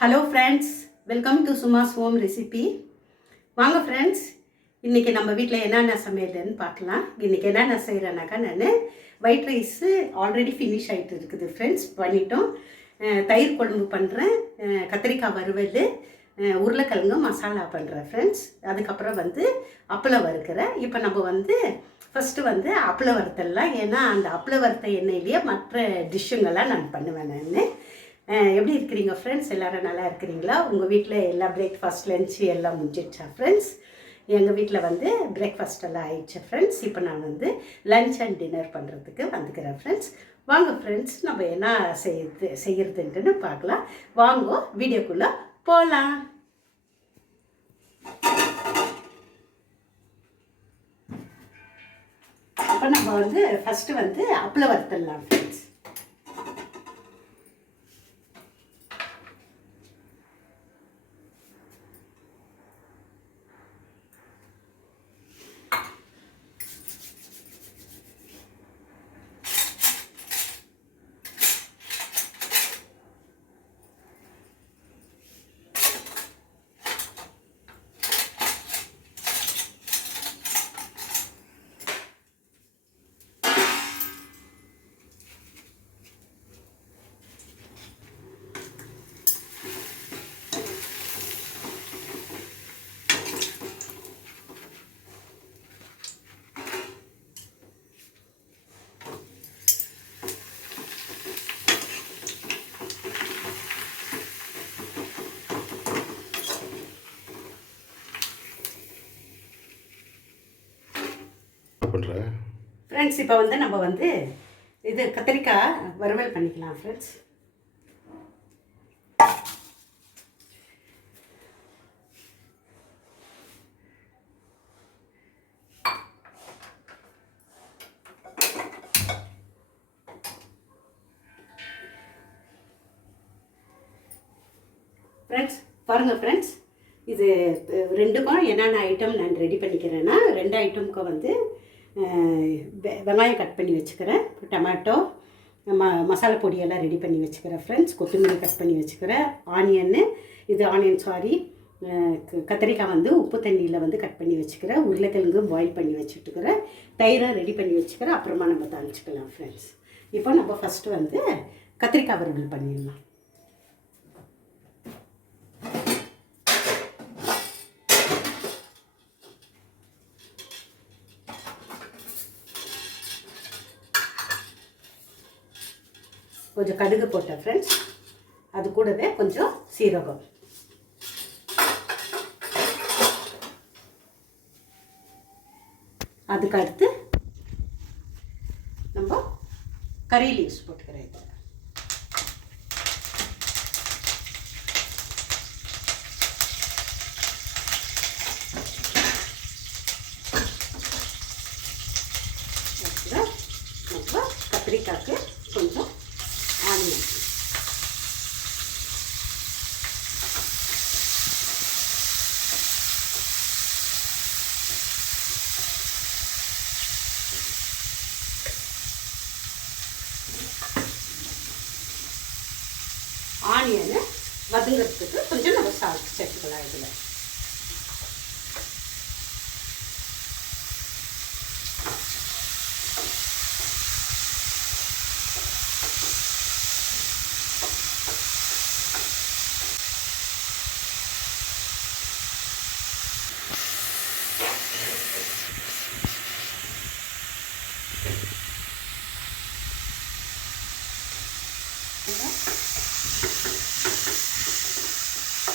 Hello friends, welcome to Suma's home recipe. வாங்க friends, இன்றைக்கி நம்ம வீட்டில் என்னென்ன சமையல்னு பார்க்கலாம். இன்றைக்கி என்னென்ன செய்கிறேன்னாக்கா, நான் ஒயிட் ரைஸு ஆல்ரெடி ஃபினிஷ் ஆகிட்டு இருக்குது ஃப்ரெண்ட்ஸ், பண்ணிட்டோம். தயிர் குழம்பு பண்ணுறேன், கத்திரிக்காய் வறுவல், உருளைக்கிழங்கு மசாலா பண்ணுறேன் ஃப்ரெண்ட்ஸ். அதுக்கப்புறம் அப்பளம் வறுக்கிறேன். இப்போ நம்ம ஃபஸ்ட்டு அப்பளம் வறுத்தலாம். ஏன்னா அந்த அப்பளம் வறுத்த எண்ணெயிலேயே மற்ற டிஷ்ஷுங்கெல்லாம் நான் பண்ணுவேன். நான் எப்படி இருக்கிறீங்க ஃப்ரெண்ட்ஸ்? எல்லோரும் நல்லா இருக்கிறீங்களா? உங்கள் வீட்டில் எல்லா பிரேக்ஃபாஸ்ட் லன்ச்சு எல்லாம் முடிஞ்சிடுச்சா ஃப்ரெண்ட்ஸ்? எங்கள் வீட்டில் பிரேக்ஃபாஸ்ட் எல்லாம் ஆயிடுச்சு ஃப்ரெண்ட்ஸ். இப்போ நான் லன்ச் அண்ட் டின்னர் பண்ணுறதுக்கு வந்துக்கிறேன் ஃப்ரெண்ட்ஸ். வாங்க ஃப்ரெண்ட்ஸ், நம்ம என்ன செய்யறதுன்ட்டுன்னு பார்க்கலாம். வாங்க வீடியோக்குள்ளே போகலாம். இப்போ நம்ம ஃபஸ்ட்டு அப்பளம் வறுத்துடலாம் ஃப்ரெண்ட்ஸ். ஃப்ரெண்ட்ஸ், இப்போ நம்ம இது கத்திரிக்காய் வறுவல் பண்ணிக்கலாம் ஃப்ரெண்ட்ஸ். ஃப்ரெண்ட்ஸ் பாருங்கள் ஃப்ரெண்ட்ஸ், இது ரெண்டுக்கும் என்னென்ன ஐட்டம் நான் ரெடி பண்ணிக்கிறேன்னா, ரெண்டு ஐட்டமுக்கும் வெங்காயம் கட் பண்ணி வச்சுக்கிறேன், டொமேட்டோ மசாலா பொடியெல்லாம் ரெடி பண்ணி வச்சுக்கிறேன் ஃப்ரெண்ட்ஸ், கொத்தமல்லி கட் பண்ணி வச்சுக்கிறேன், ஆனியன் கத்திரிக்காய் உப்பு தண்ணியில் கட் பண்ணி வச்சுக்கிறேன், உருளைக்கிழங்கு பாயில் பண்ணி வச்சுட்டுக்கிறேன், தயிரை ரெடி பண்ணி வச்சுக்கிறேன். அப்புறமா நம்ம தாளிச்சுக்கலாம் ஃப்ரெண்ட்ஸ். இப்போ நம்ம ஃபஸ்ட்டு கத்திரிக்காய் வறுவல் பண்ணிடலாம். கொஞ்சம் கடுகு போட்டேன் ஃப்ரெண்ட்ஸ், அது கூடவே கொஞ்சம் சீரகம், அதுக்கு அடுத்து நம்ம கறி லீவ்ஸ் போட்டுக்கிறேன். நம்ம கத்திரிக்காய்க்கு கொஞ்சம் ஆனியன், ஆனியனை வதங்கிறதுக்கு கொஞ்சம் நம்ம சால்ட் சேர்த்துக்கலாம். இதில்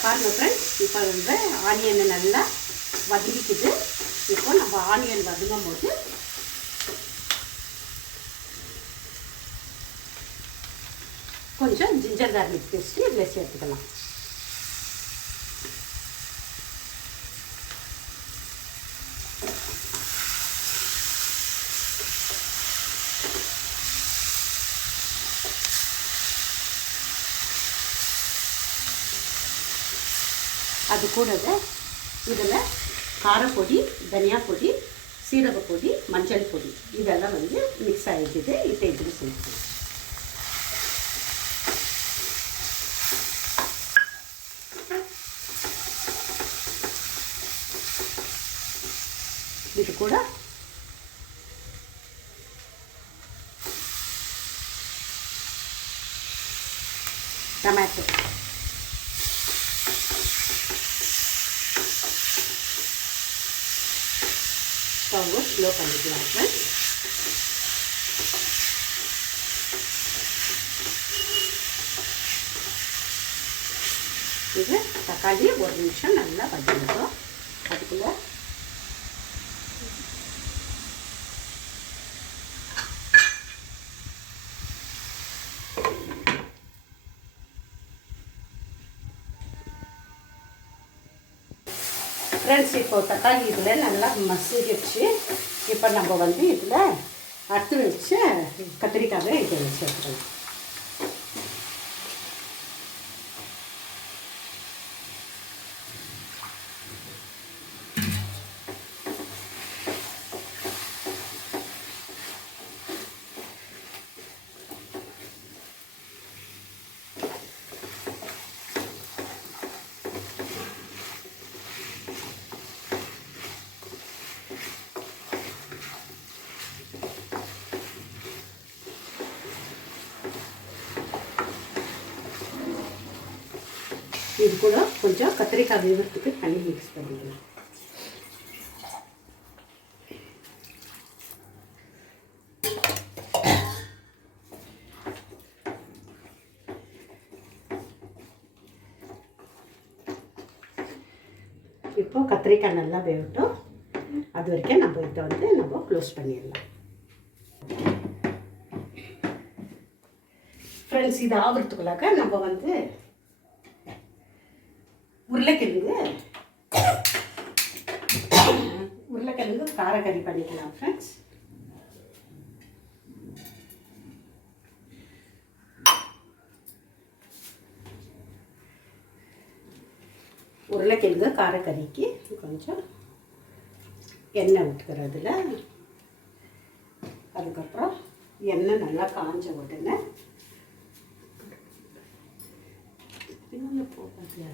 பாருங்க ஃப்ரெண்ட்ஸ், இப்போ ஆனியனை நல்லா வதங்கிக்குது. இப்போ நம்ம ஆனியன் வதங்கும் போது கொஞ்சம் ஜிஞ்சர் கார்லிக் பேஸ்ட்டு இதில் சேர்த்துக்கலாம். அது கூடவே இதில் காரப்பொடி, தனியா பொடி, சீரகப்பொடி, மஞ்சள் பொடி இதெல்லாம் மிக்ஸ் ஆகிடுது. இப்போ இதில் சேர்த்துக்கலாம். இது கூட டொமேட்டோ. ஸ்டவ் ஸ்லோ பண்ணிக்கலாம் ஃப்ரெண்ட்ஸ். இது தக்காளி ஒரு நிமிஷம் நல்லா வதங்கட்டும். அதுக்குள்ள ஃப்ரெண்ட்ஸ் இப்போ தக்காளி இதில் நல்லா மசிஞ்சிடுச்சு. இப்போ நம்ம வந்து இதில் அறுத்து வச்ச கத்திரிக்காயை இதில் சேர்த்துக்கலாம். இது கூட கொஞ்சம் கத்திரிக்காய் வேகிறதுக்கு தண்ணி மிக்ஸ் பண்ணிக்கலாம். இப்போ கத்திரிக்காய் நல்லா வேகட்டும். அது வரைக்கும் நம்ம இதை வந்து நம்ம க்ளோஸ் பண்ணிடலாம். ஃப்ரெண்ட்ஸ், இது ஆகிறதுக்குள்ளாக நம்ம வந்து உருளைக்கிழங்கு காரக்கறி பண்ணிக்கலாம் ஃப்ரெண்ட்ஸ். உருளைக்கிழங்கு காரக்கறிக்கு கொஞ்சம் எண்ணெய் ஊற்றுக்கிறதுல, அதுக்கப்புறம் எண்ணெய் நல்லா காஞ்ச உடனே போகாது.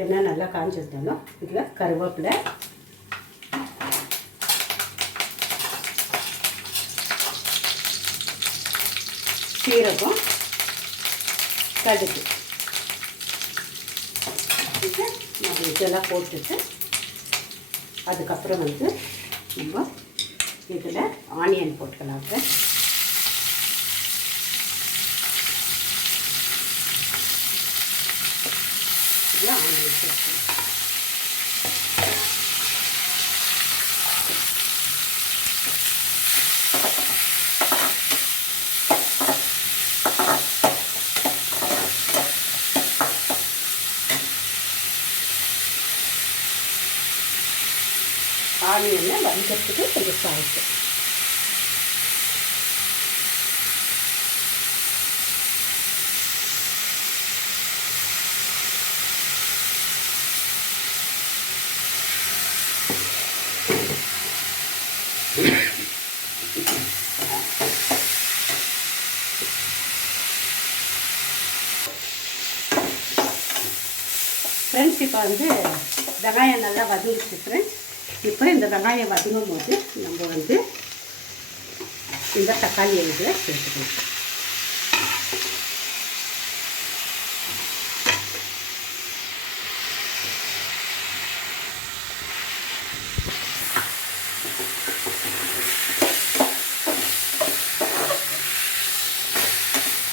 எண்ணெய் நல்லா காஞ்சிருந்தாலும் இதில் கருவேப்பிலை, சீரகம், கடுகு நம்ம இதெல்லாம் போட்டுட்டு அதுக்கப்புறம் வந்து நம்ம இதில் ஆனியன் போட்டுக்கலாம். ஆனியன் சேர்க்கலாம். ஆனியனை வதக்கிறதுக்கு கொஞ்சம் சால்ட்டு. ஃப்ரெண்ட்ஸ், இப்போ வந்து வெங்காயம் நல்லா வதங்கிச்சு ஃப்ரெண்ட்ஸ். இப்போ இந்த வெங்காயம் வதங்கும் போது நம்ம வந்து இந்த தக்காளியை இதில் சேர்த்துக்கலாம்.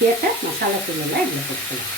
சேர்த்த மசாலா தூளெல்லாம் இதில் போட்டுக்கலாம்.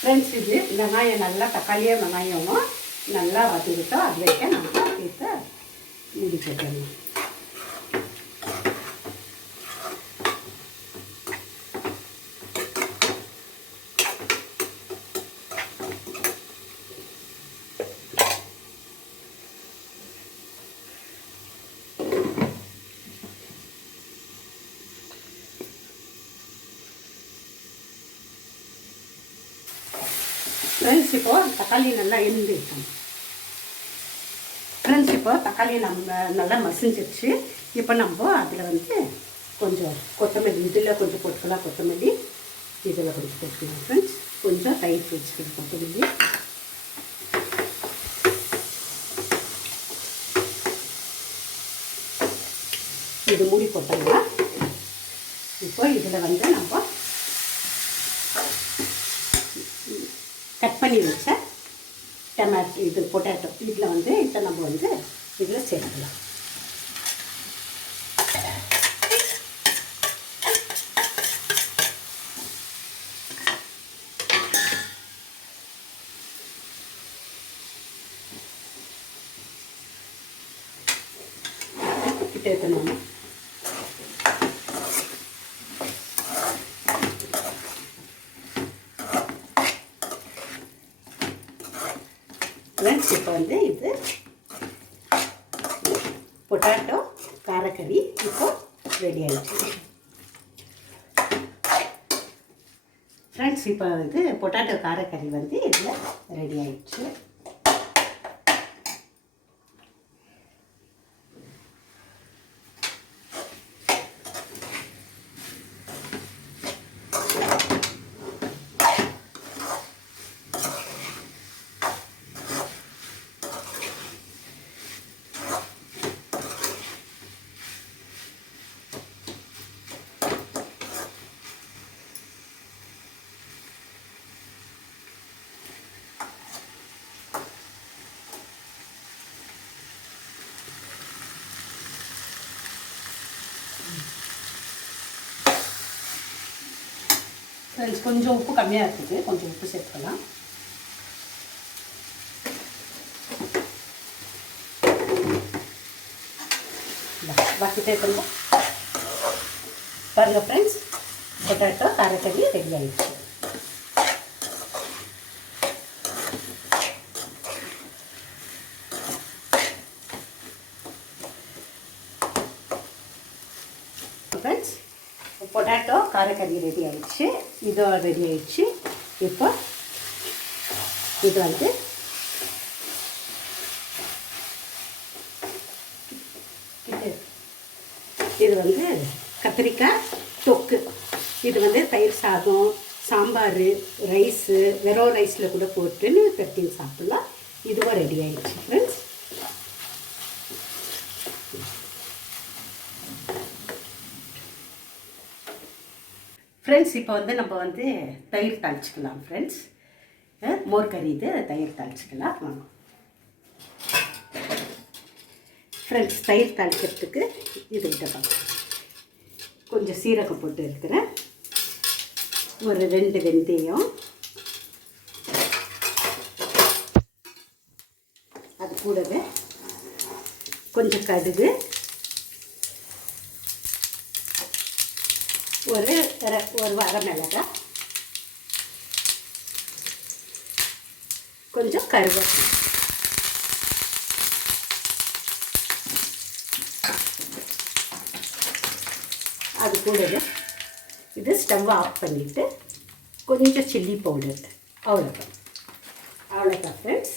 ஃப்ரெண்ட்ஸ், இது வெங்காயம் நல்லா தக்காளியாக வெங்காயமும் நல்லா வதக்கிட்டோம். அது வரைக்கும் நம்ம இதை மூடி போட்டுடலாம். ஃப்ரெண்ட்ஸ் இப்போது தக்காளி நல்லா எரிந்து வைக்கணும். ஃப்ரெண்ட்ஸ் இப்போ தக்காளி நம்ம நல்லா மசிஞ்சிருச்சு. இப்போ நம்ம அதில் வந்து கொஞ்சம் கொத்தமல்லி இதில் கொஞ்சம் போட்டுக்கலாம். கொத்தமல்லி இதில் கொஞ்சம் போட்டுக்கலாம் ஃப்ரெண்ட்ஸ். கொஞ்சம் தயிர் வச்சுக்கலாம் கொத்தமல்லி. இது மூடி போட்டோம்னா இப்போ இதில் வந்து நம்ம கட் பண்ணி வச்ச டொமேட்டோ இது பொட்டேட்டோ இதில் வந்து இதை நம்ம வந்து இதில் சேர்க்கலாம். சேர்க்கணும். ஃப்ரெண்ட்ஸ் இப்போ வந்து இது பொட்டாட்டோ காரக்கறி இப்போ ரெடி ஆகிடுச்சு. ஃப்ரெண்ட்ஸ் இப்போ வந்து பொட்டாட்டோ காரக்கறி வந்து இதில் ரெடி ஆகிடுச்சு. ஃப்ரெண்ட்ஸ் கொஞ்சம் உப்பு கம்மியாக இருக்குது, கொஞ்சம் உப்பு சேர்த்துக்கலாம். பாக்கி சேர்த்துக்கலாம். பாருங்கள் ஃப்ரெண்ட்ஸ், பொட்டாட்டோ காரக்கறி ரெடி ஆகிடுச்சு. ஃப்ரெண்ட்ஸ் பொட்டாட்டோ காரக்கறி ரெடி ஆகிடுச்சு. இதோ ரெடி ஆகிடுச்சு. இப்போ இது வந்து கத்திரிக்காய் தொக்கு. இது வந்து தயிர் சாதம், சாம்பார், ரைஸு, வெறும் ரைஸில் கூட போட்டுன்னு பெட்டின்னு சாப்பிட்லாம். இதுவும் ரெடி ஆகிடுச்சு ஃப்ரெண்ட்ஸ். ஃப்ரெண்ட்ஸ் இப்போ வந்து நம்ம வந்து தயிர் தாளிச்சிக்கலாம் ஃப்ரெண்ட்ஸ். மோர் கறி இது தயிர் தாளிச்சிக்கலாம் வாங்க ஃப்ரெண்ட்ஸ். தயிர் தாளிக்கிறதுக்கு இது விட்டலாம். கொஞ்சம் சீரகம் போட்டு இருக்கிறேன், ஒரு 2 வெந்தயம், அது கூடவே கொஞ்சம் கடுகு, ஒரு வரமிளகாய், கொஞ்சம் கருவேப்பிலை, அது கூடவே இது ஸ்டவ் ஆஃப் பண்ணிவிட்டு கொஞ்சம் சில்லி பவுடர், அவ்வளோதான் ஃப்ரெண்ட்ஸ்.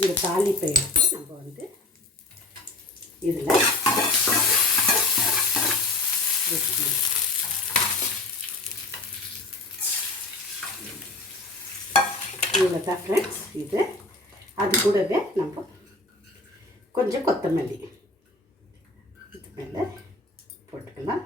இந்த தாளிப்பை எடுத்து நம்ம வந்து இதில் இவ்வளோதான் ஃப்ரெண்ட்ஸ் இது. அது கூடவே நம்ம கொஞ்சம் கொத்தமல்லி இது மேலே போட்டுக்கலாம்.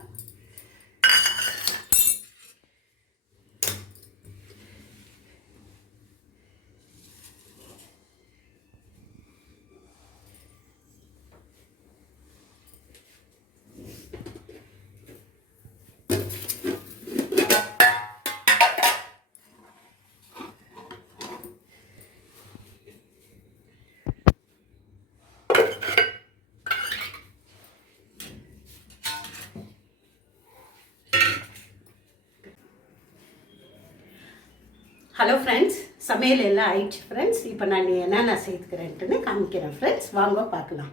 ஹலோ ஃப்ரெண்ட்ஸ், சமையல் எல்லாம் ஆயிடுச்சு ஃப்ரெண்ட்ஸ். இப்போ நான் என்னென்ன சேர்த்துக்கிறேன்ட்டுன்னு காமிக்கிறேன் ஃப்ரெண்ட்ஸ், வாங்க பார்க்கலாம்.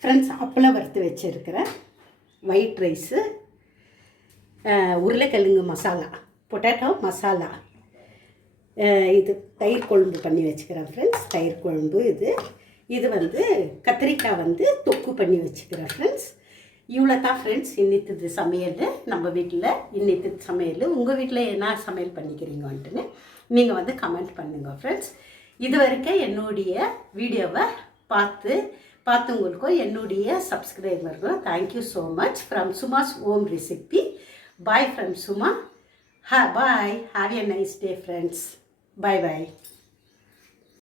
ஃப்ரெண்ட்ஸ் அப்பளம் வறுத்து வச்சுருக்கிறேன், ஒயிட் ரைஸு, உருளைக்கிழங்கு மசாலா, பொட்டேட்டோ மசாலா, இது தயிர் குழம்பு பண்ணி வச்சுக்கிறேன் ஃப்ரெண்ட்ஸ். தயிர் குழம்பு இது வந்து கத்திரிக்காய் வந்து தொக்கு பண்ணி வச்சுக்கிறேன் ஃப்ரெண்ட்ஸ். இவ்வளோ தான் ஃப்ரெண்ட்ஸ் இன்னித்து சமையல். நம்ம வீட்டில் இன்னித்து சமையல். உங்கள் வீட்டில் என்ன சமையல் பண்ணிக்கிறீங்கன்ட்டுன்னு நீங்கள் வந்து கமெண்ட் பண்ணுங்கள் ஃப்ரெண்ட்ஸ். இது வரைக்கும் என்னுடைய வீடியோவை பார்த்தவங்களுக்கும் என்னுடைய சப்ஸ்கிரைபருக்கும் thank you so much. From Suma's home recipe. Bye from Suma. Bye. Have a nice day friends. Bye bye.